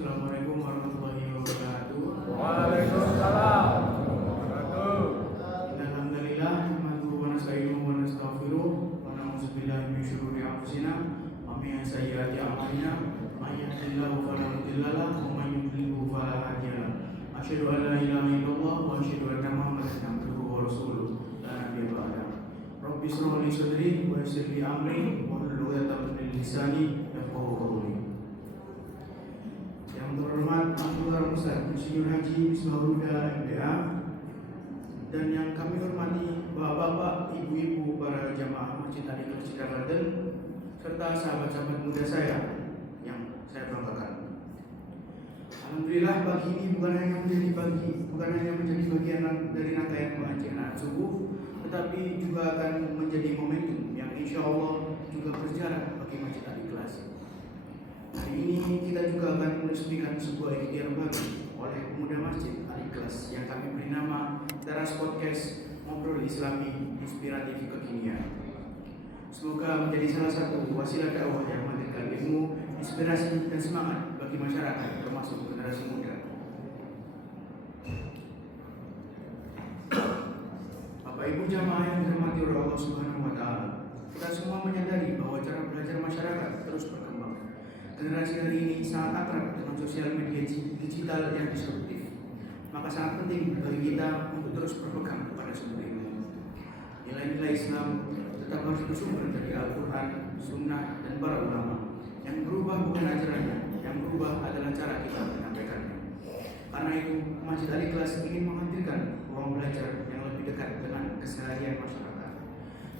Assalamualaikum warahmatullahi wabarakatuh. Waalaikumsalam warahmatullahi wabarakatuh. Alhamdulillah, nahmaduhu wa nasta'inuhu wa nastaghfiruh wa na'udzu billahi min syururi anfusina wa min sayyiati a'malina. May yahdihillahu fala mudilla lahu wa may yudlilhu fala hadiya lahu. Asyhadu an la ilaha illallah wa asyhadu anna Muhammadan abduhu wa rasuluh. La nabiyya ba'dahu. Rabbi shrah li sadri wa yassir li amri wahlul 'uqdatam min lisani yafqahu qawli. Yang terhormat Abdullah Ustaz Insinyur Haji Misbahul Huda MBA, dan yang kami hormati bapak-bapak, ibu-ibu, para jamaah Masjid Al-Ikhlas Cikarang, serta sahabat-sahabat muda saya yang saya banggakan. Alhamdulillah, pagi ini bukan hanya menjadi bagian dari rangkaian pengajian subuh, tetapi juga akan menjadi momentum yang insya Allah juga berjalan bagi Masjid Al-Ikhlas. Hari ini kita juga akan meresmikan sebuah ikhtiar baru oleh pemuda Masjid Al-Ikhlas yang kami beri nama Teras Podcast Ngobrol Islami Inspiratif Kekinian. Semoga menjadi salah satu wasilah dakwah yang menghadirkan ilmu, inspirasi, dan semangat bagi masyarakat termasuk generasi muda. Bapak Ibu jamaah yang dirahmati oleh Allah Subhanahu wa Ta'ala, kita semua menyadari bahwa cara belajar masyarakat terus berkembang. Generasi hari ini sangat akrab dengan sosial media digital yang disruptif. Maka sangat penting bagi kita untuk terus berpegang kepada sumber ilmu. Nilai-nilai Islam tetap harus bersumber dari Al-Quran, Sunnah, dan para ulama. Yang berubah bukan ajarannya, yang berubah adalah cara kita menyampaikannya. Karena itu, Masjid Al-Ikhlas ingin menghadirkan ruang belajar yang lebih dekat dengan keseharian masyarakat.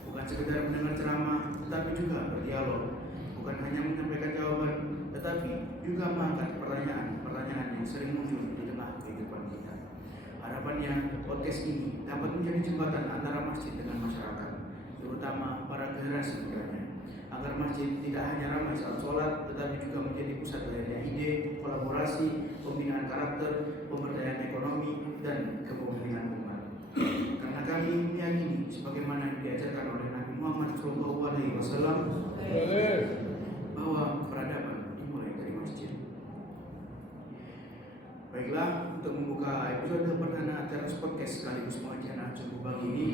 Bukan sekedar mendengar ceramah, tetapi juga berdialog. Bukan hanya menyampaikan jawaban, tetapi juga mengangkat pertanyaan-pertanyaan yang sering muncul di tengah kehidupan kita. Harapannya podcast ini dapat menjadi jembatan antara masjid dengan masyarakat, terutama para generasi mudanya, agar masjid tidak hanya ramai saat sholat, tetapi juga menjadi pusat lahirnya ide, kolaborasi, pembinaan karakter, pemberdayaan ekonomi, dan kepemimpinan umat. Karena kami meyakini sebagaimana yang diajarkan oleh Nabi Muhammad SAW bahwa peradaban dimulai dari masjid. Baiklah, untuk membuka episode perdana Teras Podcast sekaligus pengajian subuh pagi ini,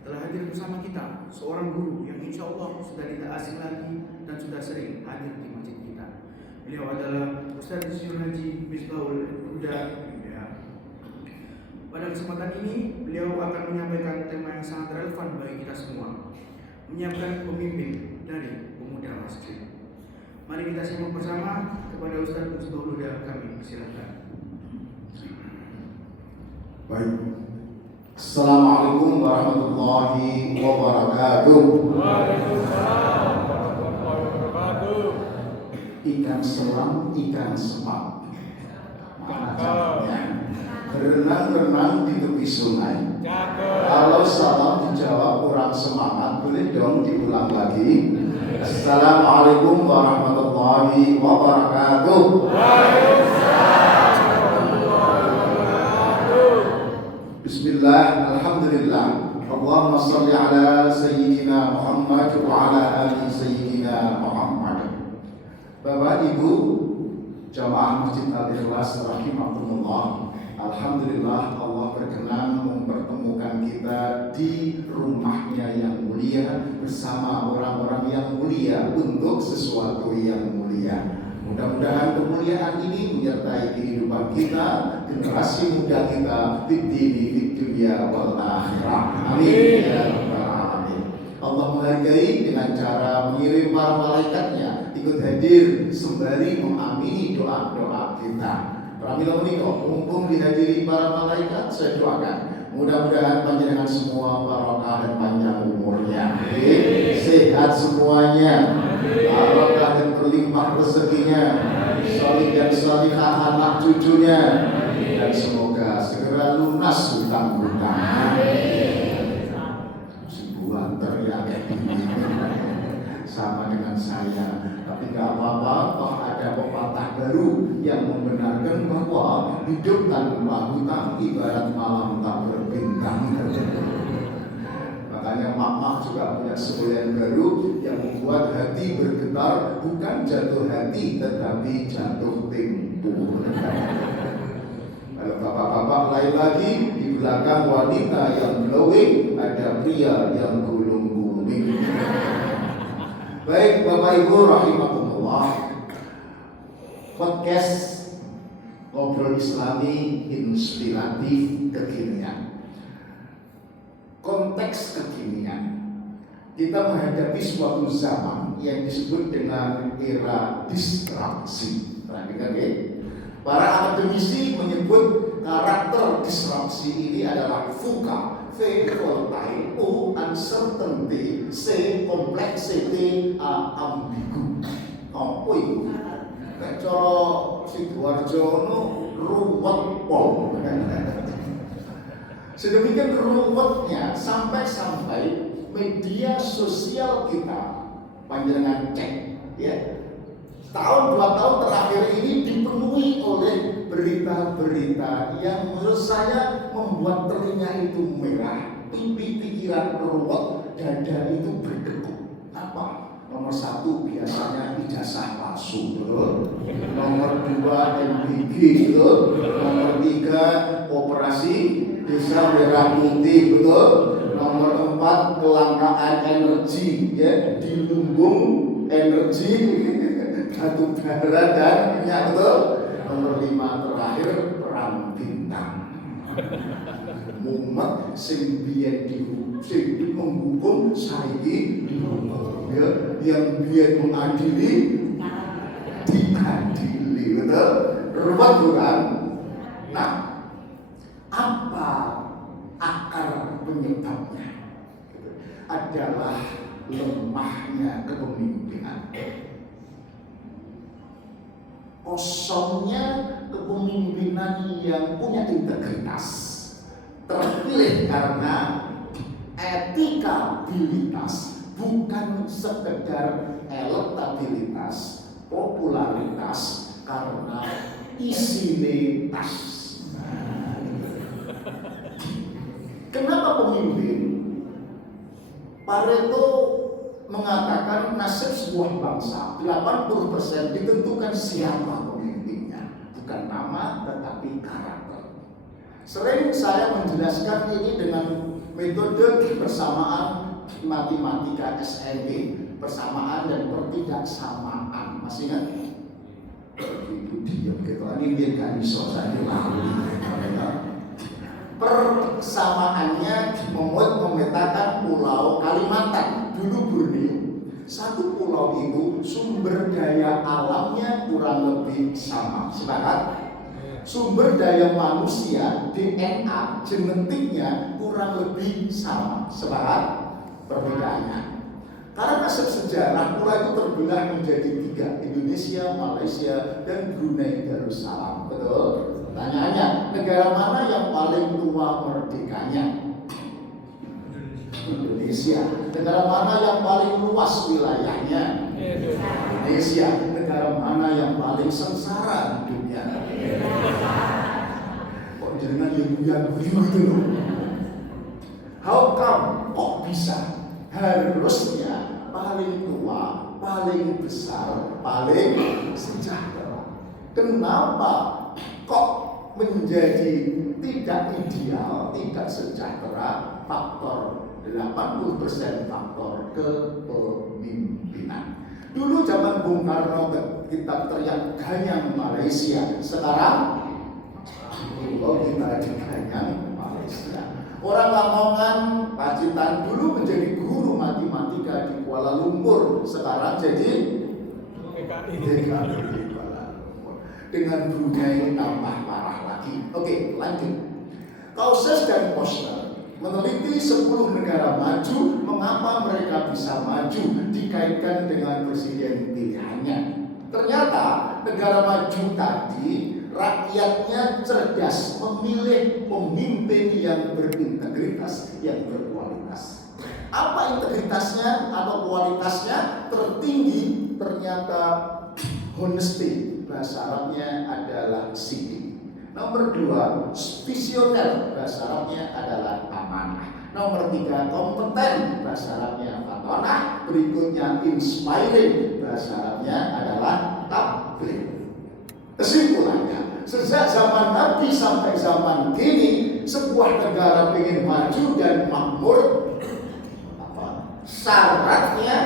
telah hadir bersama kita seorang guru yang insya Allah sudah tidak asing lagi dan sudah sering hadir di masjid kita. Beliau adalah Ustaz Insinyur Haji Misbahul Huda MBA. Pada kesempatan ini, beliau akan menyampaikan tema yang sangat relevan bagi kita semua, menyiapkan pemimpin dari pemuda masjid. Mari kita simak bersama kepada Ustaz Misbahul Huda kami. Silakan. Baik. Assalamualaikum warahmatullahi wabarakatuh. Waalaikumsalam warahmatullahi wabarakatuh. Ikan selam, ikan sepat. Mana cakapnya? Berenang-renang di tepi sungai. Kalau salah dijawab kurang semangat, boleh dong diulang lagi. Assalamualaikum warahmatullahi wabarakatuh. Bismillah, alhamdulillah. Allahumma salli ala Sayyidina Muhammad wa ala ali Sayyidina Muhammad. Bapak Ibu jamaah Masjid Al-Ikhlas rahimakumullah, alhamdulillah Allah berkenan mempertemukan kita di rumahnya yang mulia bersama orang-orang yang mulia untuk sesuatu yang mulia. Mudah-mudahan kemuliaan ini menyertai kehidupan kita, generasi muda kita di dunia wal akhirah. Amin ya rabbal alamin. Allah menghargai dengan cara mengirim para malaikatnya ikut hadir sembari mengamini doa-doa kita. Pramila menika mumpung dihadiri para malaikat, saya doakan mudah-mudahan panjenengan semua barokah dan panjang umurnya, sehat semuanya, barokah dan berlimpah rezekinya, salih dan salihah anak cucunya, dan semoga segera lunas hutang-hutang. Sebuah teriak sama dengan saya, tapi gak apa-apa, toh ada pepatah baru yang membenarkan bahwa hidup tanpa hutang ibarat malam tak berbintang. Makanya Mak juga punya slogan baru yang membuat hati bergetar, bukan jatuh hati tetapi jatuh tempo. lain lagi di belakang wanita yang glowing ada pria yang gulung-guling. Baik Bapak Ibu rahimakumullah, podcast ngobrol Islami inspiratif kekinian. Konteks kekinian, kita menghadapi suatu zaman yang disebut dengan era disrupsi. Perhatikan ya. Para akademisi menyebut karakter disrupsi ini adalah VUCA, V volatile, U uncertainty, C complexity, A ambigu. Apa itu? Nek cara Sidoarjo no ruwet pol. Sedemikian ruwetnya sampai media sosial kita, panjenengan cek ya. Tahun 2 tahun terakhir ini dipenuhi oleh berita-berita yang menurut saya membuat telinga itu merah, pikiran ruwet, dada itu berdegup. Apa? Nomor 1 biasanya ijazah palsu, betul. Nomor 2 MBG, betul. Nomor 3 operasi desa merah putih, betul. Nomor 4 kelangkaan energi, ya, di lumbung energi batu bara dan minyak, betul. Nomor 5 terakhir perang bintang. Mumet sing biyen menghukum saiki dihukum, ya. Yang biyen mengadili diadili, betul. Ruwet bukan? Nah, apa akar penyebabnya? Adalah lemahnya kepemimpinan, kosongnya kepemimpinan yang punya integritas, terpilih karena etikabilitas, bukan sekedar elektabilitas, popularitas, karena isinitas. Kenapa pemimpin? Pareto mengatakan nasib sebuah bangsa 80% ditentukan siapa pemimpinnya, bukan nama tetapi karakter. Sering saya menjelaskan ini dengan metode persamaan matematika SNP, persamaan dan pertidaksamaan. Masih ingat? Ibu diam gitu, ini biar gak bisa saya lalu. Persamaannya memetakan pulau Kalimantan, dulu Borneo. Satu pulau itu sumber daya alamnya kurang lebih sama, sepakat? Sumber daya manusia, DNA, genetiknya kurang lebih sama, sepakat? Perbedaannya. Karena sejarah pulau itu terbelah menjadi 3, Indonesia, Malaysia, dan Brunei Darussalam, betul? Pertanyaannya, negara mana yang paling tua merdekanya? Indonesia. Negara mana yang paling luas wilayahnya? Indonesia. Negara mana yang paling sengsara di dunia? Kok jangan yang gitu loh? How come? Kok bisa? Harusnya paling tua, paling besar, paling sejahtera. Kenapa kok menjadi tidak ideal, tidak sejahtera? Faktor 80% faktor kepemimpinan. Dulu zaman Bung Karno kita teriak ganyang Malaysia, sekarang kita ganyang Malaysia. Orang Lamongan, Pacitan dulu menjadi guru matematika di Kuala Lumpur, sekarang jadi DKI. Dengan Brunei tambah parah lagi. Oke, lanjut. Kauses dan Posner meneliti 10 negara maju, mengapa mereka bisa maju dikaitkan dengan presiden pilihannya. Ternyata negara maju tadi rakyatnya cerdas, memilih pemimpin yang berintegritas, yang berkualitas. Apa integritasnya atau kualitasnya? Tertinggi ternyata honesty, bahasa Arabnya adalah sidik. Nomor 2, visioner, bahasa Arabnya adalah amanah. Nomor 3, kompeten, bahasa Arabnya fatonah. Berikutnya inspiring, bahasa Arabnya adalah tabligh. Kesimpulannya, Sejak zaman Nabi sampai zaman kini, sebuah negara ingin maju dan makmur, syaratnya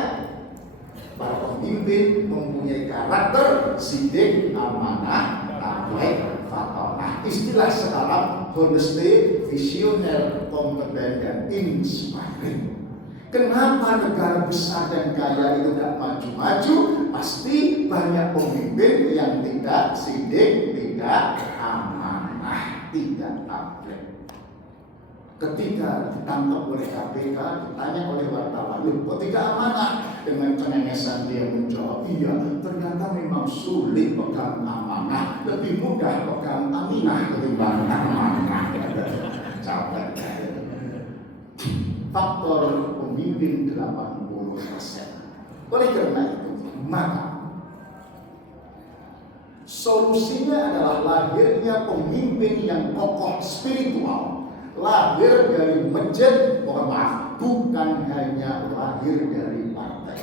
para pemimpin mempunyai karakter sidik, amanah, tanggung jawab. Istilah sekarang honesty, visioner, kompeten, dan inspiring. Kenapa negara besar dan kaya itu tidak maju-maju? Pasti banyak pemimpin yang tidak sidik, tidak amanah, tidak upgrade. Ketika ditangkap oleh KPK, ditanya oleh wartawan, "Loh, kok tidak amanah?" Dengan cengengesan dia menjawab, "Iya, ternyata memang sulit pegang amanah, lebih mudah pegang aminah ketimbang amanah." Capek. Faktor pemimpin 80%. Oleh karena itu, maka solusinya adalah lahirnya pemimpin yang kokoh spiritual, lahir dari masjid, bukan hanya lahir dari partai.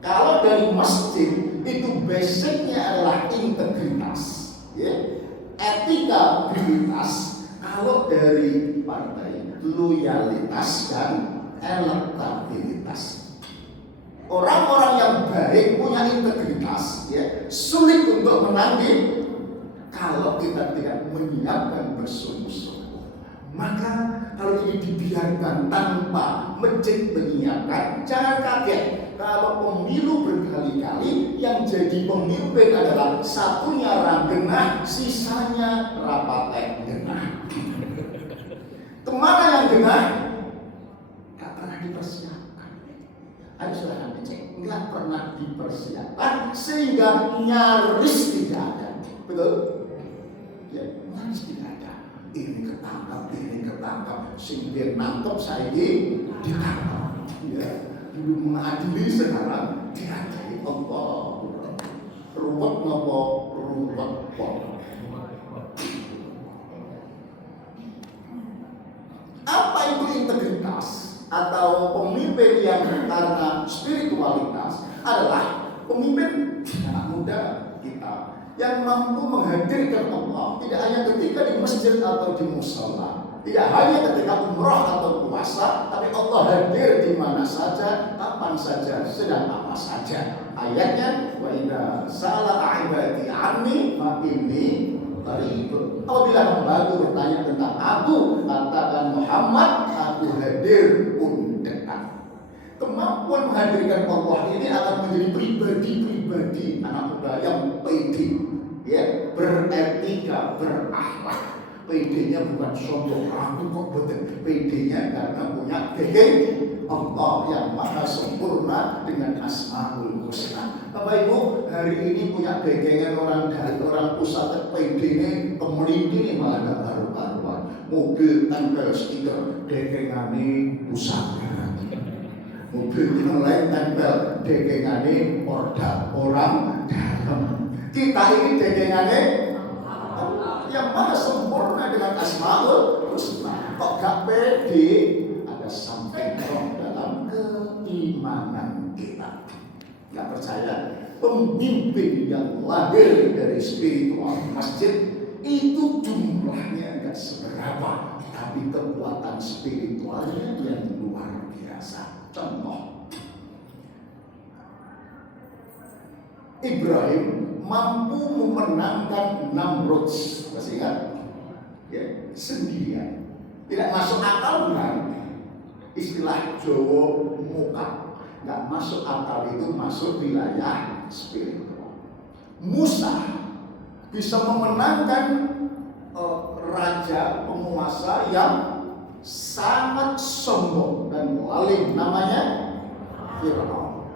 Kalau dari masjid itu basicnya adalah integritas, ya, etikabilitas. Kalau dari partai, loyalitas dan elektabilitas. Orang-orang yang baik punya integritas, ya, sulit untuk menanggi kalau kita tidak menyiapkan bersungguh-sungguh. Maka kalau ini dibiarkan tanpa masjid menyiapkan, jangan kaget kalau pemilu berkali-kali yang jadi pemimpin adalah satunya ranggengah, sisanya rapatek genah. Kemana yang genah? Gak pernah dipersiapkan. Ayo silahkan dicek, nggak pernah dipersiapkan sehingga nyaris tidak ada. Betul? Ya, nyaris tidak ada. Ini ketangkap, sehingga nangkep saya ditangkap. Ya, dulu mengadili, sekarang diadili. Allah, ruwet nopo ruwet kok. Apa itu integritas atau pemimpin yang karena spiritualitas? Adalah pemimpin anak muda kita yang mampu menghadirkan Allah tidak hanya ketika di masjid atau di mushola, tidak hanya ketika umrah atau puasa, tapi Allah hadir di mana saja, kapan saja, sedang apa saja. Ayatnya, wa idza sa'ala 'ibadi 'anni fa inni qarib. Apabila hambaku bertanya tentang aku, katakan Muhammad, aku hadir pun dekat. Kemampuan menghadirkan Allah ini akan menjadi pribadi-pribadi anak muda yang pede, ya, beretika, berakhlak. PD-nya bukan sombong, aku kok betul. PD-nya karena punya geng Allah yang maha sempurna dengan Asmaul Husna. Bapak Ibu, hari ini punya gegengan orang dari orang pusat, PD-nya kemeliti nih, malah gak baru-baruan. Mobil tempel stiker, gegengane pusat. Mobil yang lain tempel, gegengane Porda, orang dalam. Kita ini gegengane yang maha sempurna dengan Asmaul Husna. Kok gak pede? Ada something wrong dalam keimanan kita. Gak percaya? Pemimpin yang lahir dari spiritual masjid itu jumlahnya gak seberapa, tapi kekuatan spiritualnya yang luar biasa. Contoh, Ibrahim mampu memenangkan Namrud, masih ingat? Ya, sendirian. Tidak masuk akal bukan? Istilah Jawa muka, nggak masuk akal itu masuk wilayah spiritual. Musa bisa memenangkan raja penguasa yang sangat sombong dan lalim, namanya Firaun.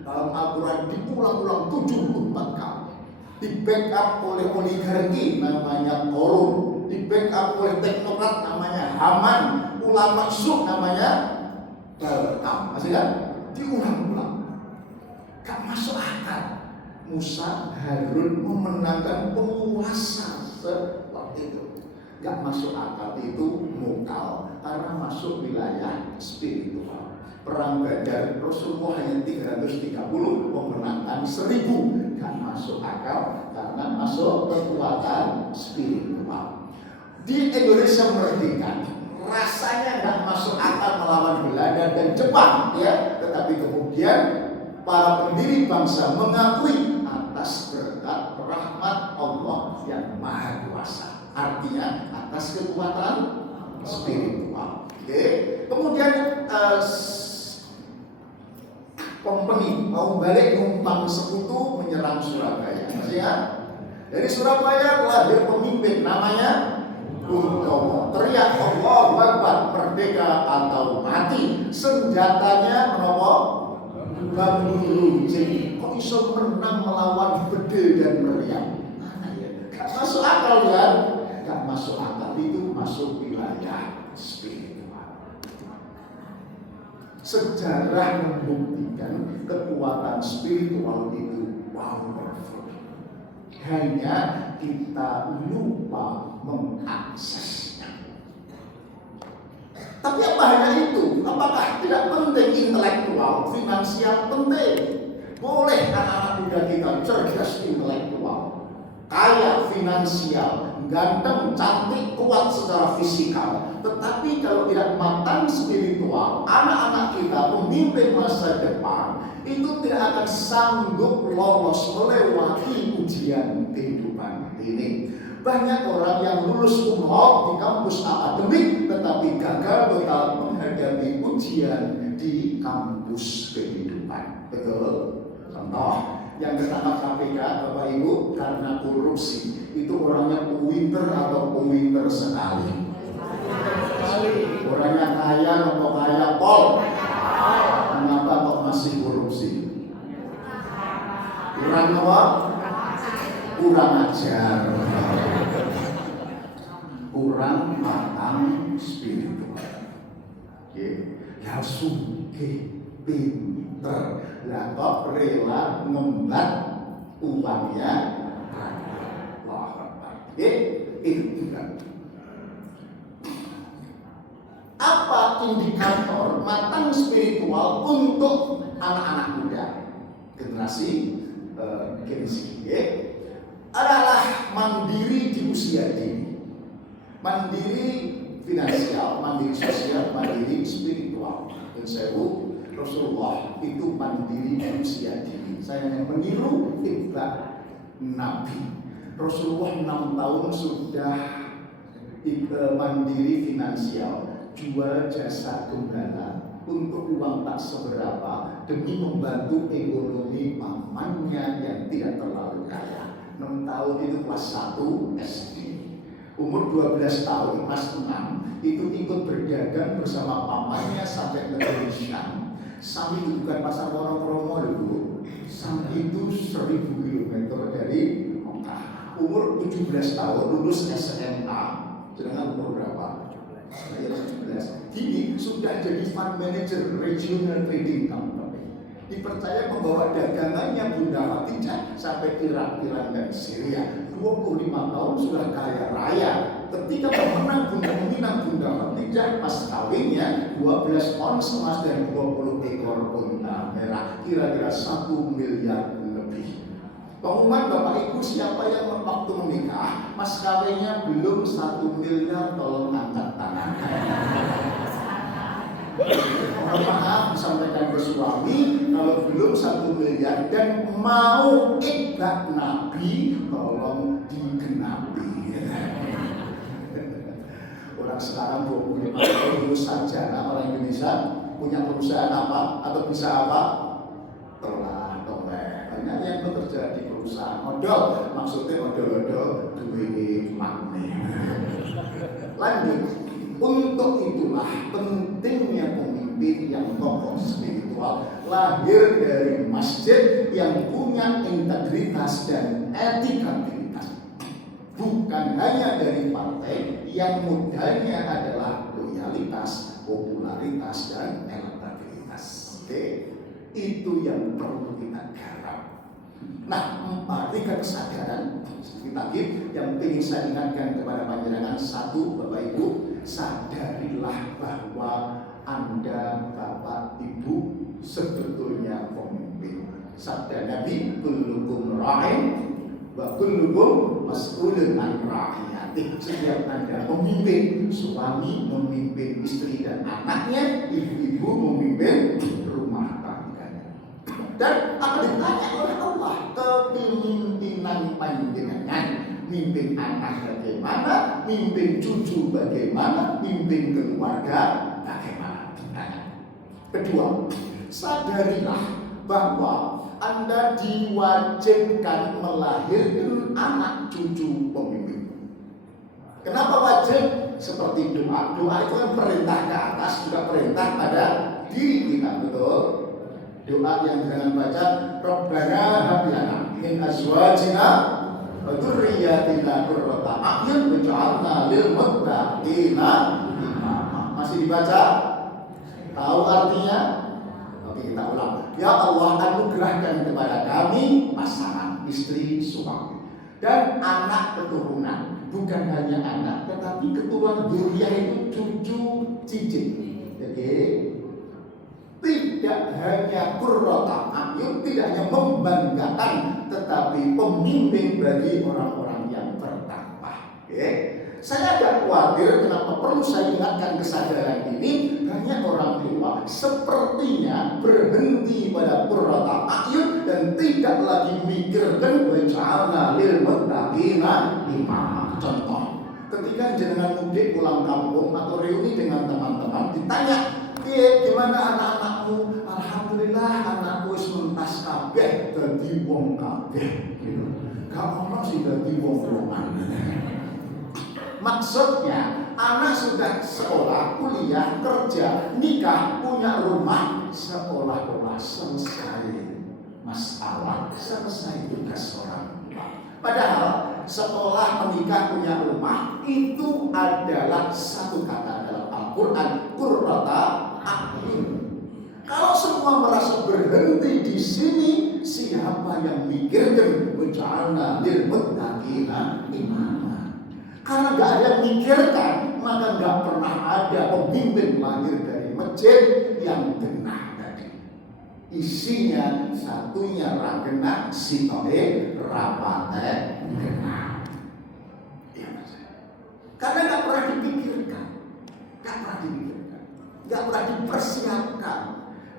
Dalam Al-Quran diulang-ulang 74 kali. Di backup oleh oligarki namanya Korun, di backup oleh teknokrat namanya Haman, ulama Zuk namanya Balqam. Masih kan? Diulang-ulang. Gak masuk akal. Musa Harun memenangkan penguasa seperti itu. Gak masuk akal, itu mukal karena masuk wilayah spiritual. Perang Badar Rasulullah hanya 330 memenangkan 1000, gak masuk akal karena masuk termasuk kekuatan spiritual. Di Indonesia merdeka, rasanya nggak masuk akal melawan Belanda dan Jepang, ya. Tetapi kemudian para pendiri bangsa mengakui atas berkat rahmat Allah yang Maha Kuasa. Artinya atas kekuatan spiritual. Oke. Kemudian company mau balik numpang sekutu menyerang Surabaya. Masih ya? Dari Surabaya lahir pemimpin namanya Bung Tomo. Teriak Allahu Akbar, merdeka atau mati. Senjatanya menopo bambu runcing. Kok iso menang melawan bedil dan meriam? Mana ya? Gak masuk akal kan? Gak masuk akal, itu masuk wilayah spiritual. Sejarah membuktikan kekuatan spiritual itu powerful. Hanya kita lupa mengaksesnya. Tapi apa hanya itu? Apakah tidak penting intelektual, finansial penting? Boleh anak-anak muda kita cerdas intelektual, kaya finansial, ganteng, cantik, kuat secara fisikal. Tetapi kalau tidak matang spiritual, anak-anak kita pemimpin masa depan itu tidak akan sanggup lolos melewati ujian kehidupan ini. Banyak orang yang lulus umroh di kampus akademik tetapi gagal total menghadapi ujian di kampus kehidupan. Betul? Contoh, yang ketangkap KPK Bapak Ibu karena korupsi, itu orangnya pinter atau pinter sekali? Orangnya kaya atau kaya pol? Kenapa kok masih korupsi? Kurang apa? Kurang ajar. Kurang matang spiritual. Oke, ya sugih pinter, lah kok rela ngembat uangnya. Wah, itu tidak. Apa indikator matang spiritual untuk anak-anak muda generasi Gen Z? Adalah mandiri di usia dini, mandiri finansial, mandiri sosial, mandiri spiritual. Dan saya Rasulullah itu mandiri di usia dini. Saya meniru ibadah Nabi. Rasulullah 6 tahun sudah mandiri finansial, jual jasa gembala untuk uang tak seberapa demi membantu ekonomi pamannya yang tidak terlalu kaya. 6 tahun itu kelas 1 SD. Umur 12 tahun kelas 6 itu ikut berdagang bersama pamannya sampai ke Syam. Syam itu bukan pasar Wonokromo dulu. Syam itu 1000 km dari Mekah. Umur 17 tahun lulus SMA. Sedangkan umur berapa? 17. Kini sudah jadi fund manager regional trading company. Dipercaya membawa dagangannya Bunda Khadijah sampai Irak, Iran dan Syria. 25 tahun sudah kaya raya. Ketika meminang Bunda Khadijah, pas kawinnya 12 ons emas dan 20 ekor unta merah, kira-kira 1 miliar lebih. Pengumuman Bapak Ibu siapa yang waktu menikah, mas kawinnya belum 1 miliar, tolong angkat tangan. Mohon maaf disampaikan ke suami, kalau belum 1 miliar dan mau ibadah Nabi, tolong digenapi. Orang sekarang 25 tahun lulus sarjana, orang Indonesia punya perusahaan apa atau bisa apa? Telah toleh. Banyak yang bekerja di perusahaan odol, maksudnya odol-odol duit makne. Lanjut. Untuk itulah pentingnya pemimpin yang tokoh spiritual lahir dari masjid yang punya integritas dan etikabilitas. Bukan hanya dari partai yang modalnya adalah loyalitas, popularitas, dan elektabilitas. Oke, itu yang perlu kita garap. Nah, 4 tingkat kesadaran tadi yang ingin saya ingatkan kepada panjenengan. 1, Bapak Ibu, sadarilah bahwa Anda Bapak Ibu sebetulnya pemimpin. Sabda Nabi, kullukum ra'in Wa kullukum mas'ulun an ra'iyatih. Setiap Anda memimpin suami, memimpin istri dan anaknya, ibu-ibu memimpin rumah tangganya. Dan akan ditanya oleh Allah kepemimpinan panjenengan, mimpin anak bagaimana, mimpin cucu bagaimana, mimpin keluarga bagaimana. Kedua, sadarilah bahwa Anda diwajibkan melahirkan anak cucu pemimpin. Kenapa wajib? Seperti doa. Doa itu kan perintah ke atas, juga perintah pada diri kita, betul? Doa yang jangan baca Rabbana hab lana min azwajina wa dzurriyyatina qurrata a'yun waj'alna lil muttaqina imama. Masih dibaca? Tahu artinya? Oke, kita ulang. Ya Allah, anugerahkan kepada kami pasangan istri suami dan anak keturunan. Bukan hanya anak, tetapi keturunan dzurriyyah itu cucu cicit. Oke. Tidak hanya qurrata a'yun, tidak hanya membanggakan, tetapi pemimpin bagi orang-orang yang bertakwa. Oke. Saya agak khawatir kenapa perlu saya ingatkan kesadaran ini. Banyak orang tua sepertinya berhenti pada qurrata a'yun dan tidak lagi memikirkan waj'alna lil muttaqina imama. Contoh, ketika jenengan mudik pulang kampung atau reuni dengan teman-teman, ditanya, gimana anak-anakmu? Alhamdulillah anakku wis mentas kabeh dadi wong kabeh. Gak ono sing dadi wong-wongan. Maksudnya anak sudah sekolah, kuliah, kerja, nikah, punya rumah, seolah-olah selesai masalah, selesai tugas orang tua. Padahal sekolah, menikah, punya rumah itu adalah satu kata dalam Al-Quran, qurrata a'yun. Kalau semua merasa berhenti di sini, siapa yang mikirkan waj'alna lil muttaqina imama? Karena gak ada yang mikirkan, maka gak pernah ada pemimpin lahir dari masjid yang genah tadi. Isinya satunya ragena, sitoe rapate genah. Karena gak pernah dipikirkan, gak pernah dipersiapkan.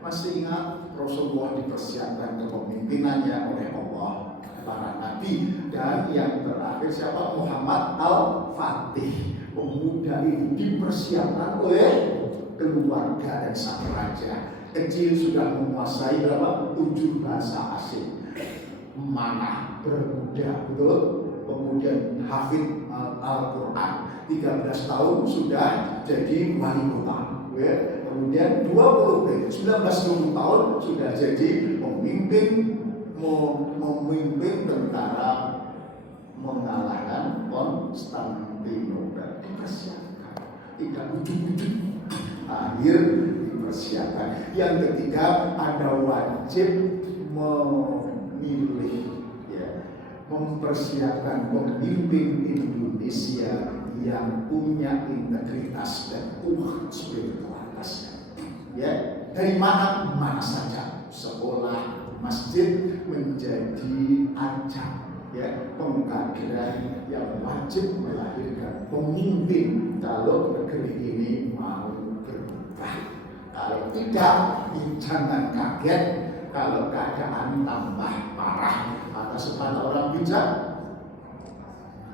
Masih ingat Rasulullah dipersiapkan kepemimpinannya oleh Allah, para nabi, dan yang terakhir siapa? Muhammad Al-Fatih. Pemuda ini dipersiapkan oleh keluarga dan sang raja. Kecil sudah menguasai berapa? 7 bahasa asing. Mana bermuda, betul? Kemudian hafid Al-Quran. 13 tahun sudah jadi wali kota. Kemudian 19-20 tahun sudah jadi pemimpin, memimpin tentara mengalahkan Konstantinopel. Dipersiapkan, tidak ujuk-ujuk, akhir dipersiapkan. Yang ketiga ada wajib memilih, ya, mempersiapkan pemimpin Indonesia yang punya integritas dan spiritualitas. Ya, dari mana saja sekolah, masjid menjadi ajang, ya, pengkaderan yang wajib melahirkan pemimpin kalau negeri ini mau berubah. Kalau tidak, jangan kaget kalau keadaan tambah parah. Atas kata orang bijak,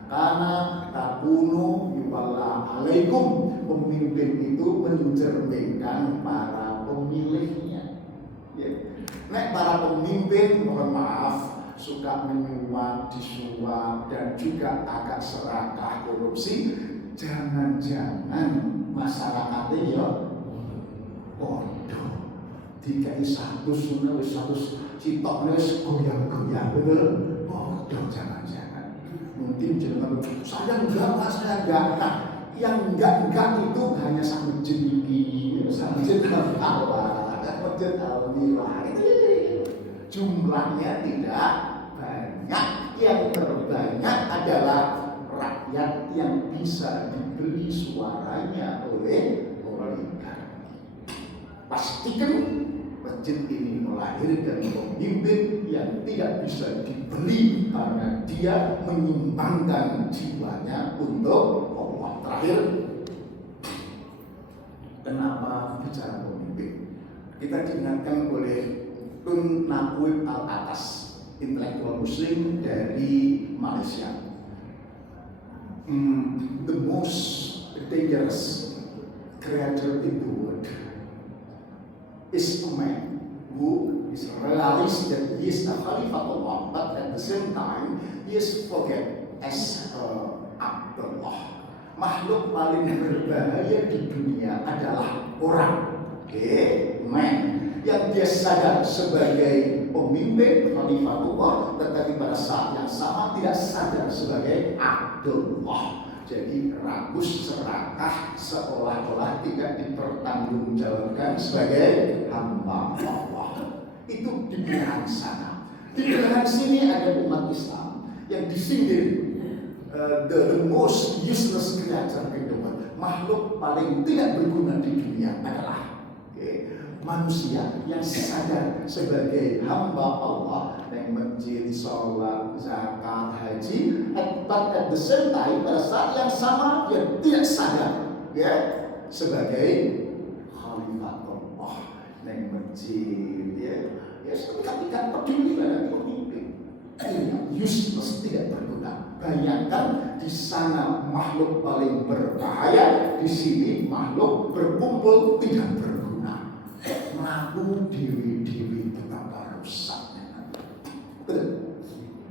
karena takunu yuwalla alaikum, pemimpin itu mencerminkan para pemilihnya. Ya. Nek para pemimpin, mohon maaf, suka menyuap, disuap, dan juga agak serakah, korupsi, jangan-jangan masyarakatnya ya bodoh. Dikai satu citok wis goyang-goyang, betul? Bodoh jangan-jangan. Mungkin jangan, saya enggak. Nah, yang enggak itu hanya satu jeniki, satu alhamdulillah. Jumlahnya tidak banyak. Yang terbanyak adalah rakyat yang bisa dibeli suaranya oleh oligarki. Pastikan masjid ini melahirkan pemimpin yang tidak bisa dibeli karena dia menyimbangkan jiwanya untuk Allah. Terakhir, kenapa bicara pemimpin? Kita diingatkan oleh Tun Naqib Al-Atas, intelektual muslim dari Malaysia. The most dangerous creature in the world is a man who is realized that he is a Khalifatullah, but at the same time he is forget as Abdullah. Makhluk paling berbahaya di dunia adalah orang, man, yang dia sadar sebagai pemimpin Khalifatullah, tetapi pada saat yang sama tidak sadar sebagai Abdullah. Jadi ragu serakah, seolah-olah tidak dipertanggungjawabkan sebagai hamba Allah. Itu di belahan sana. Di belahan sini ada umat Islam yang disindir the most useless creature in the world. Makhluk paling tidak berguna di dunia adalah manusia yang sadar sebagai hamba Allah, yang masjid, sholat, zakat, haji, but at the same time pada saat yang sama dia tidak sadar sebagai Khalifatullah, yang masjid, tidak peduli pada pemimpin, useless, tidak berguna. Bayangkan di sana makhluk paling berbahaya, di sini makhluk berkumpul tidak berguna. Melaku dewi-dewi betapa rusaknya.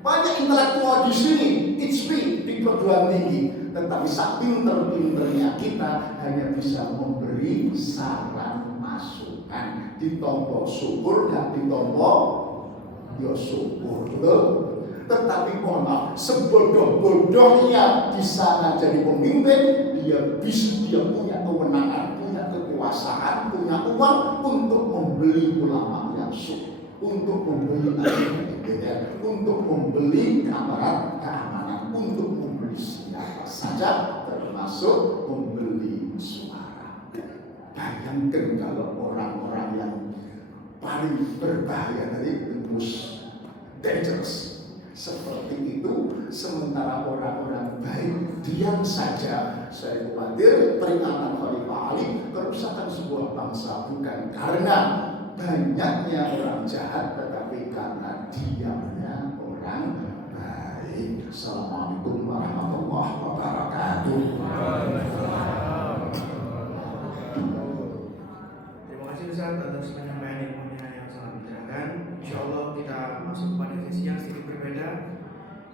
Banyak intelektual di sini, HP di perguruan tinggi, tetapi saat pinter-pinternya kita hanya bisa memberi saran masukan. Ditompo syukur, gak ditompo ya syukur, betul? Tetapi mohon maaf, sebodoh-bodohnya di sana jadi pemimpin, dia punya kewenangan, punya kekuasaan, punya uang untuk membeli ulama yang syukur, untuk membeli DPR, untuk membeli aparat keamanan, untuk membeli siapa saja, termasuk membeli suara. Bayangkan kalau orang-orang yang paling berbahaya tadi, the most dangerous, seperti itu, sementara orang-orang baik diam saja. Saya khawatir peringatan Khalifah Ali kerusakan sebuah bangsa bukan karena banyaknya orang jahat, tetapi karena diamnya orang baik. Assalamualaikum warahmatullahi wabarakatuh. Terima kasih Ustaz atas penyampaian ilmunya yang sangat menyenangkan. Insyaallah kita masuk pada sesi yang sedikit berbeda.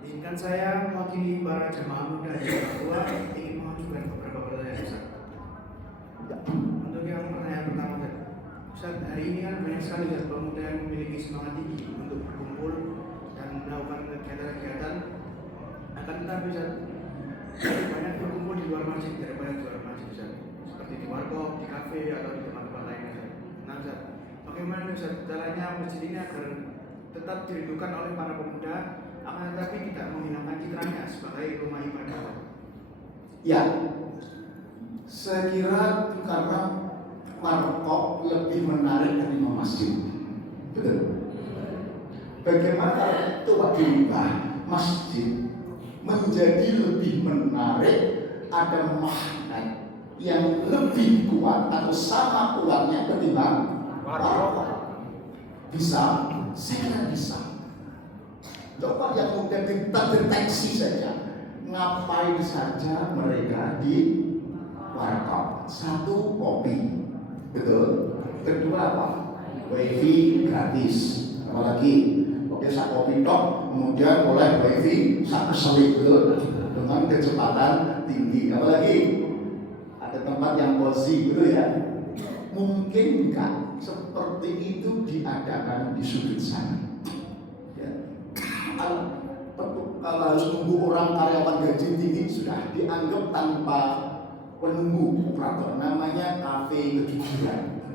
Izinkan saya mewakili para jemaah muda yang tua ingin mengajukan beberapa pertanyaan Ustaz. Untuk yang pertanyaan pertama, Ustaz, hari ini kan banyak sekali pemuda yang memiliki semangat tinggi untuk berkumpul dan melakukan kegiatan-kegiatan. Akan tetapi Ustaz, banyak berkumpul di luar masjid daripada di luar masjid Ustaz. Seperti di warkop, di kafe atau di tempat-tempat lain Ustaz. Nah Ustaz, bagaimana Ustaz caranya masjid ini agar tetap dirindukan oleh para pemuda, akan tetapi tidak menghilangkan citranya sebagai rumah ibadah? Ya, saya kira karena warkop lebih menarik dari masjid, betul. Bagaimana coba dirubah masjid menjadi lebih menarik, ada magnet yang lebih kuat atau sama kuatnya ketimbang warkop? Bisa, saya kira bisa. Coba yang mudah kita deteksi saja, ngapain saja mereka di warkop. Satu, kopi, betul. Kedua apa? Wifi gratis. Apalagi oke, sak kopi tok, kemudian mulai wifi sak keselip, betul, dengan kecepatan tinggi. Apalagi ada tempat yang cozy, betul ya. Mungkin enggak seperti itu diadakan di sudut sana. Kalau harus nunggu orang karyawan gaji tinggi sudah dianggap tanpa penunggu operator, namanya kafe kejujuran.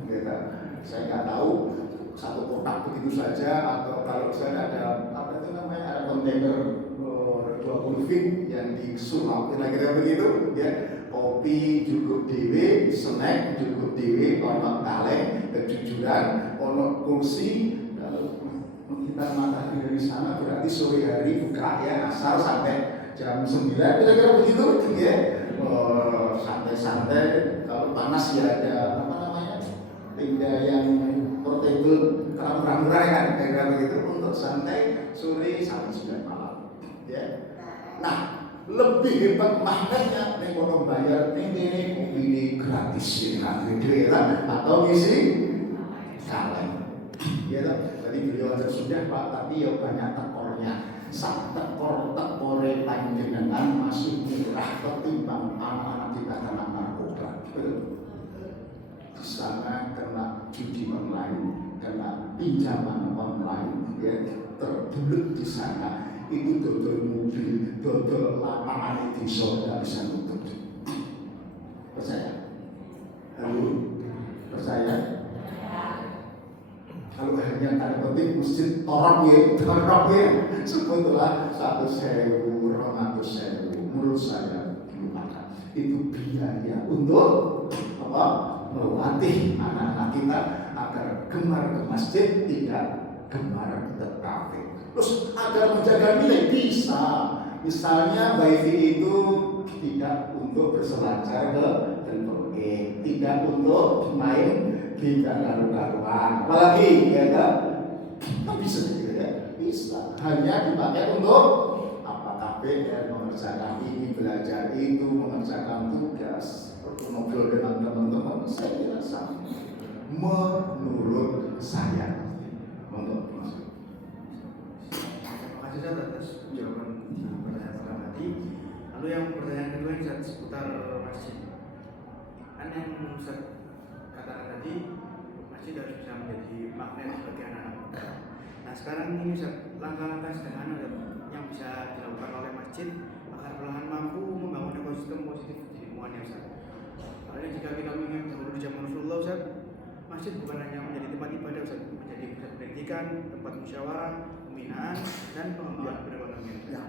Saya nggak tahu satu kotak begitu saja, atau kalau saya ada apa itu namanya, ada kontainer 20 feet yang disulap, kira-kira begitu ya. Kopi cukup dewe, snack cukup dewe, ono kaleng kejujuran, ono kursi. terbitkan matahari dari sana berarti sore hari buka ya, asar sampai jam 9 kira-kira begitu ya. Santai-santai, kalau panas ya ada apa namanya tenda yang portable kalau murah-murah kan kayak begitu untuk santai sore sampai 9 malam ya. Nah lebih hebat magnetnya nih kalau bayar ini gratis ini atau ngisi kaleng ya toh. Tadi beliau aja sudah Pak, tapi ya banyak tekornya. Sak tekor-tekore panjenengan masih murah ketimbang anak-anak kita kena narkoba. Betul. Di sana kena judi online, kena pinjaman online, ya terbulut di sana. Itu dodol mobil, dodol lapangan di desa tidak bisa nutup. Percaya? Halo? Percaya? Kalau hanya tanda petik masjid torok ya, sebetulnya 1.000, 200.000 menurut saya lumayan. Itu biaya untuk apa? Melatih anak-anak kita agar gemar ke masjid, tidak gemar ke kafe. Terus agar menjaga nilai bisa, misalnya wifi itu tidak untuk berselancar ke telepon, tidak untuk main kita karu-karuan, apalagi ya kan? Bisa ya, bisa. Hanya dipakai untuk apa? Kafe dan mengerjakan ini, belajar itu, mengerjakan tugas, ngobrol dengan teman-teman. Saya kira sama. Menurut saya, Terima kasih Ustaz atas jawaban pertanyaan pertama tadi. Lalu yang pertanyaan kedua yang seputar masjid. Kan yang Ustaz katakan tadi, masjid harus bisa menjadi magnet bagi anak-anak. Nah sekarang ini Ustaz, langkah-langkah sederhana yang bisa dilakukan oleh masjid agar perlahan mampu membangun ekosistem positif di lingkungannya Ustaz. Karena jika kita mengingat dahulu di zaman Rasulullah Ustaz, masjid bukan hanya menjadi tempat ibadah Ustaz, menjadi pusat pendidikan, tempat musyawarah, pembinaan, dan pengembangan perekonomian. Ya.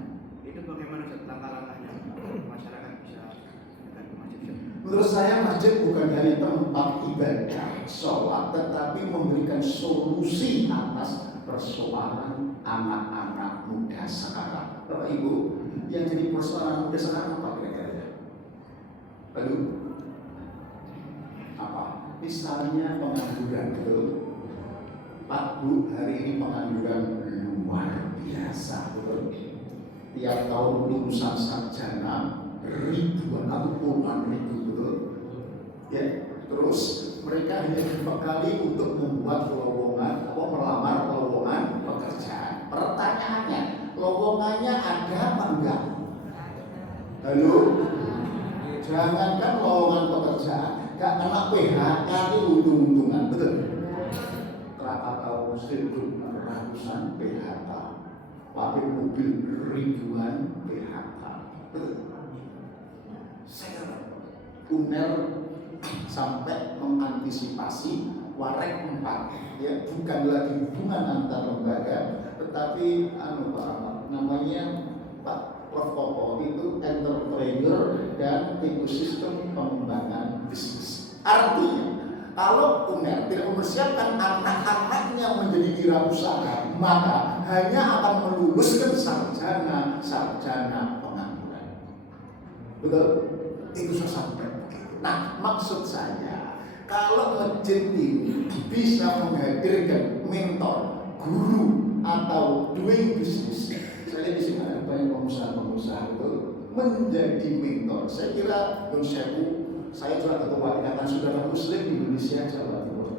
Itu bagaimana Ustaz langkah-langkahnya masyarakat bisa mendekat ke masjid Ustaz? menurut saya masjid bukan hanya tempat ibadah, sholat, tetapi memberikan solusi atas persoalan anak-anak muda sekarang. Bapak Ibu, yang jadi persoalan muda sekarang apa kira-kira? Lalu apa? Misalnya pengangguran, betul? Pak Bu, hari ini pengangguran luar biasa, betul? Tiap tahun lulusan sarjana ribuan atau puluhan ribu, betul? Ya, terus mereka hanya dibekali untuk membuat lowongan atau melamar lowongan pekerjaan. Pertanyaannya, lowongannya ada apa enggak? Halo? Jangankan lowongan pekerjaan, gak kena PHK itu untung-untungan, betul? Krakatau Muslim ratusan PHK, pabrik mobil ribuan PHK, betul? Saya UNER sampai mengantisipasi Warek 4, ya bukan lagi hubungan antar lembaga, tetapi namanya Pak Prof Koko itu entrepreneur dan ekosistem pengembangan bisnis. Artinya kalau UNER tidak mempersiapkan anak-anaknya menjadi wirausaha, maka hanya akan meluluskan sarjana pengangguran. Betul? Itu saya sampaikan. Nah, maksud saya, kalau masjid ini bisa menghadirkan mentor, guru, atau doing business, saya di sini ada banyak pengusaha-pengusaha itu menjadi mentor. Saya kira saya juga ketua Ikatan Saudara Muslim di Indonesia Jawa Timur.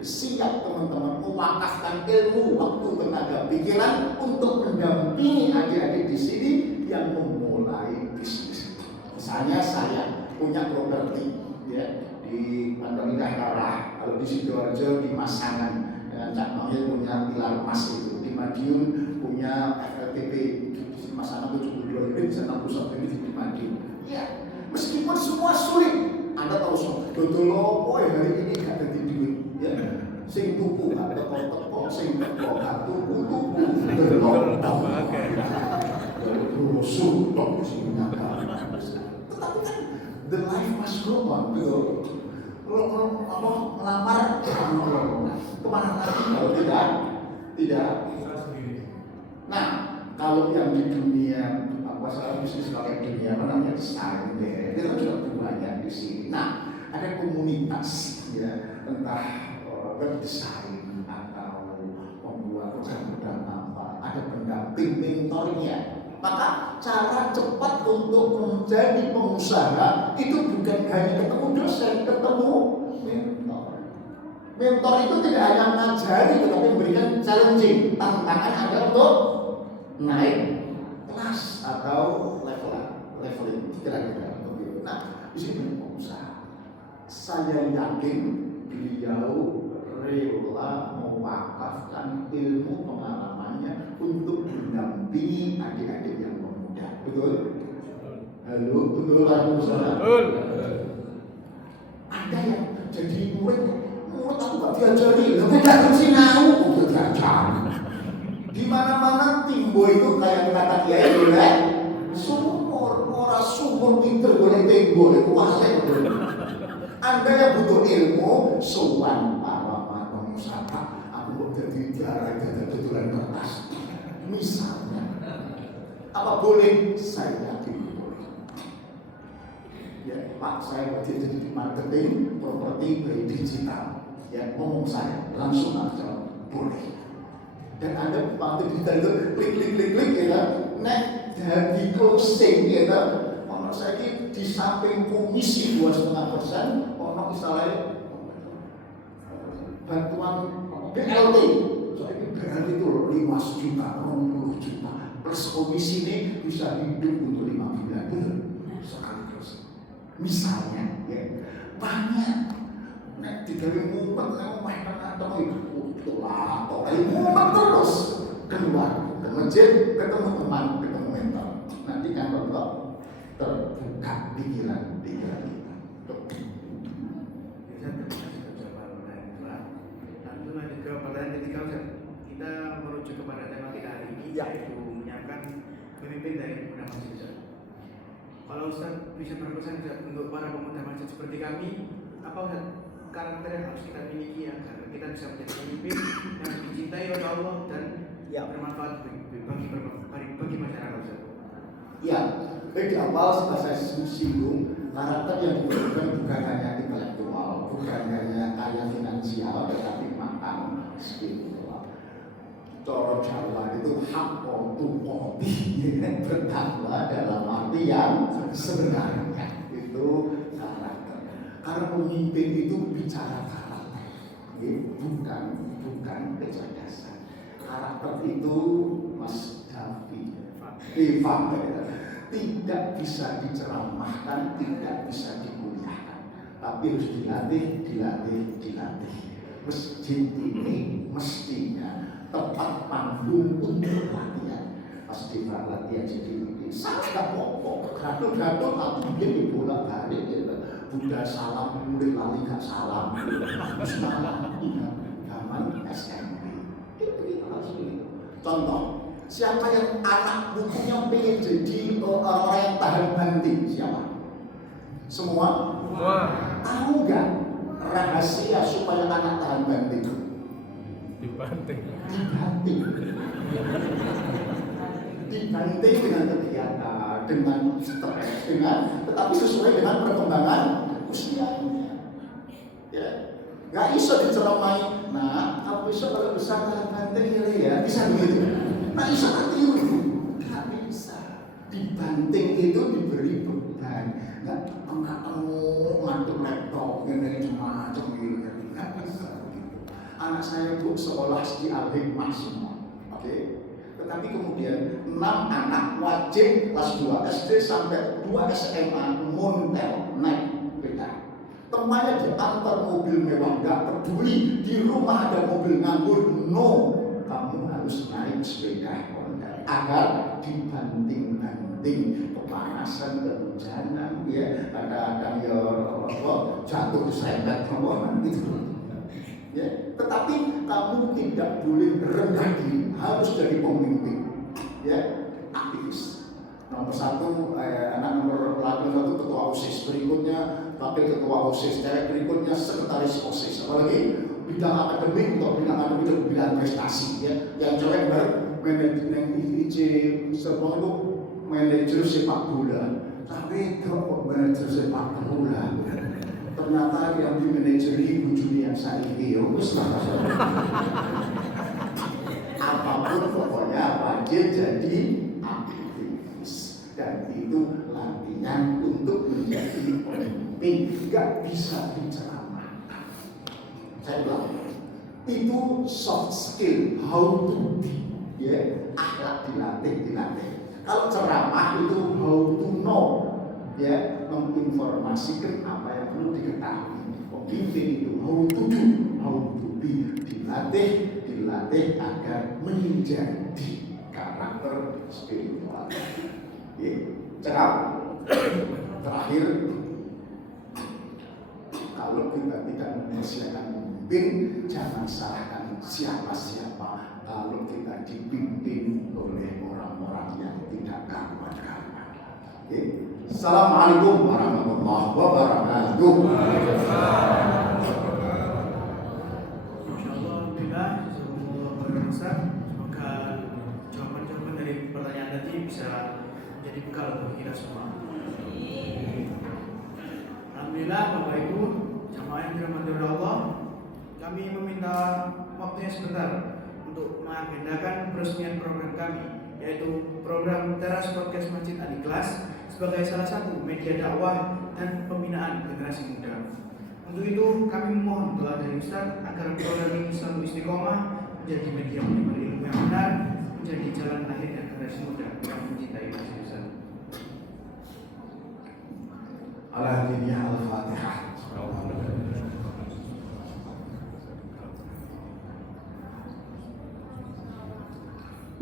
Siap teman-teman mewakafkan ilmu, waktu, tenaga, pikiran untuk mendampingi adik-adik di sini yang memulai bisnis. Misalnya saya punya properti ya di Pantai Indah, kalau di Sidoarjo di Masangan, Cak Nohil punya pilar emas itu, di Madiun punya FLTP di Masangan 72 unit, di sana pusat unit di Madiun. Ya, meskipun semua sulit, Anda tahu semua. Dodol hari ini gak ada duit, ya. Sing tuku gak teko-teko, sing teko gak tuku-tuku. Dodol rusuh tok sing nyata. Tetapi kan the life must go on, betul. Kalau melamar kemana lagi? Kalau tidak Kalau yang di dunia masalah bisnis pakai dunia apa namanya desain deh, itu kan juga banyak di sini. Nah, ada komunitas ya, entah web desain atau membuat program-program apa, ada pendamping mentornya. Maka cara cepat untuk menjadi pengusaha itu bukan hanya ketemu dosen, ketemu mentor. Mentor itu tidak hanya mengajari, tetapi memberikan challenging, tantangan agar untuk naik kelas atau leveling kira-kira begitu. Nah, di sini pengusaha. Saya yakin beliau rela mewakafkan ilmu pengalamannya untuk mendampingi adik-adik yang pemuda. Betul? Halo, betul Pak. Betul. Ada yang jadi murid aku gak diajari, aku gak ngerti nau, aku diajari. Di mana-mana timbo itu kayak kata kiai boleh sumur, orang sumur pinter boleh timbo itu wale. Anda yang butuh ilmu, sowan para pengusaha, aku mau jadi jarang jadi tutulan kertas. Misalnya, apa boleh? Saya yakin boleh. Ya, Pak, saya jadi di marketing, properti, digital. Ya, ngomong saya langsung aja boleh. Dan Anda waktu digital itu klik ya, nek jadi closing ya, kalau saya ini di samping komisi 2,5%, ono istilahnya bantuan BLT. Soalnya BLT itu 5 juta, 20 juta plus komisi ini bisa hidup untuk 5 bulan sekaligus. Misalnya, ya banyak. Nek digawe ngumpet nang omah atau itulah atau ngumpet terus keluar ke masjid, ketemu teman, ketemu mentor. Nanti kan kalau terbuka pikiran kita. Langsung lanjut ke pertanyaan ketiga, kita merujuk kepada tema kita hari ini, yaitu menyiapkan pemimpin dari pemuda mahasiswa. Kalau Ustaz bisa berpesan untuk para pemuda mahasiswa seperti kami, apa Ustaz karakter yang harus kita miliki agar kita bisa menjadi pemimpin yang dicintai oleh Allah dan bermanfaat bagi masyarakat. Ya, di awal sudah saya singgung karakter yang dibutuhkan bukan hanya intelektual, bukan hanya kaya finansial, tetapi matang spiritual. Cara Jawa itu hakon tukopi, bertakwa dalam arti yang sebenarnya itu karakter. Karena pemimpin itu bicara karakter, bukan kecerdasan. Karakter itu Mas David, tidak bisa diceramahkan, tidak bisa dikuliahkan, tapi harus dilatih. Masjid ini mestinya tempat panggung untuk latihan. Pasti latihan jadi ini sangat pokok. Gaduh-gaduh tapi dia dibolak-balik gitu. Buddha salam, murid lali gak salam. Salam zaman SMP. Itu harus begitu. Contoh, siapa yang anak bukunya pengen jadi orang yang tahan banting? Siapa? Semua? Tahu nggak rahasia supaya anak tahan banting? Dibanting. Dibanting dengan kegiatan, dengan stres, tetapi sesuai dengan perkembangan usianya. Ya, nggak bisa diceramai. Nah, kalau kalau besar tahan banting ya, bisa begitu. Nah, bisa tiru. Nggak bisa. Dibanting itu diberi beban. Nggak ngantuk laptop, macam-macam gitu. Nggak bisa. Anak saya itu sekolah di Al-Hikmah semua. Oke. Tetapi kemudian 6 anak wajib kelas 2 SD sampai 2 SMA montel naik sepeda. Temannya diantar mobil mewah, nggak peduli. Di rumah ada mobil nganggur, no. Kamu harus naik sepeda montel agar dibanting-banting kepanasan, kehujanan, ya kadang-kadang ya jatuh diserempet gitu. Ya, tetapi kamu tidak boleh rendah diri, harus jadi pemimpin, ya, aktivis. Nomor 1, anak nomor 1 ketua OSIS, berikutnya wakil ketua OSIS, berikutnya sekretaris OSIS. Apalagi bidang akademik atau bidang prestasi, ya, yang cewek manajer yang IC sebuah itu manajer sepak bola. Tapi kok manajer sepak bola? Ternyata yang dimanajeri Bu Julian saiki ya wis lah. Apapun pokoknya wajib jadi aktivis, dan itu latihan untuk menjadi pemimpin, nggak bisa diceramahkan. Saya bilang itu soft skill, how to be, ya, akhlak dilatih. Kalau ceramah itu how to know, ya, menginformasikan apa yang perlu diketahui. Pemimpin itu how to do, how to be, dilatih agar menjadi karakter spiritual. Ya, cakap. Terakhir, kalau kita tidak mempersiapkan pemimpin, jangan salahkan siapa-siapa kalau kita dipimpin oleh orang-orang yang tidak karuan-karuan. Assalamualaikum warahmatullahi wabarakatuh. Semoga jawaban-jawaban dari pertanyaan tadi bisa menjadi bekal untuk kita semua. Alhamdulillah, Bapak Ibu jamaah yang dirahmati oleh Allah, kami meminta waktunya sebentar untuk mengagendakan peresmian program kami, yaitu program Teras Podcast Masjid Al-Ikhlas sebagai salah satu media dakwah dan pembinaan generasi muda. Untuk itu kami memohon doa dari Ustaz agar program ini selalu istiqomah menjadi media penyebar ilmu yang benar, menjadi jalan lahirnya generasi muda yang mencintai Masjid Ustaz. Al-Hadiyah Al-Fatihah.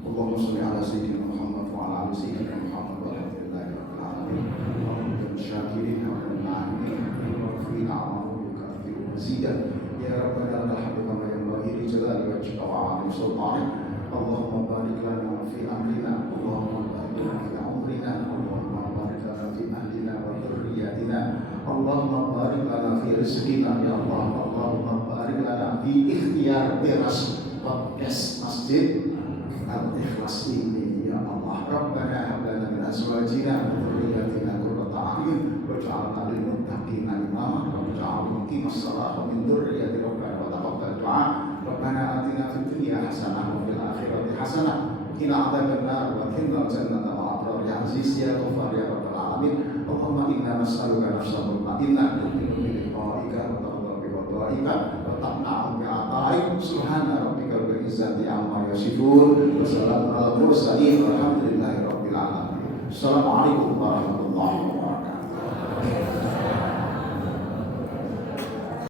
Allahumma sholli ala sayyidina Muhammad wa ala ali sayyidina Muhammad wa alhamdulillahi rabbil alamin. Allahumma syakirin wa na'imin wa fina wa kafiru mazidan. Ya Rabbana lakal hamdu kama yanbaghi li jalali wajhika wa 'azimi sultanik. Allahumma barik lana fi amrina, Allahumma barik lana fi umrina, Allahumma barik lana fi ahlina wa dhurriyyatina, Allahumma barik lana fi rizqina ya Allah, Allahumma barik lana fi ikhtiyar Teras Podcast Masjid Al-Ikhlas ini ya Allah. Rabbana hab lana min azwajina wa dhurriyyatina qurrata a'yun waj'alna lil muttaqina imama waj'alna muqimas salati wa min dhurriyyati rabbana wa taqabbal du'a. Rabbana atina fid dunya hasanah wa fil akhirati hasanah wa qina adzabannar wa qina jannata ma'al abrar ya aziz ya ghafar ya rabbal alamin. Allahumma inna nas'aluka nafsan mutma'innah tu'minu bi liqa'ika wa tarda bi qada'ika wa tamna'u bi 'ata'ik. Subhana rabbika rabbil izzati amma yasifun wa salamun alal mursalin walhamdulillahi rabbil alamin. Assalamualaikum warahmatullahi wabarakatuh.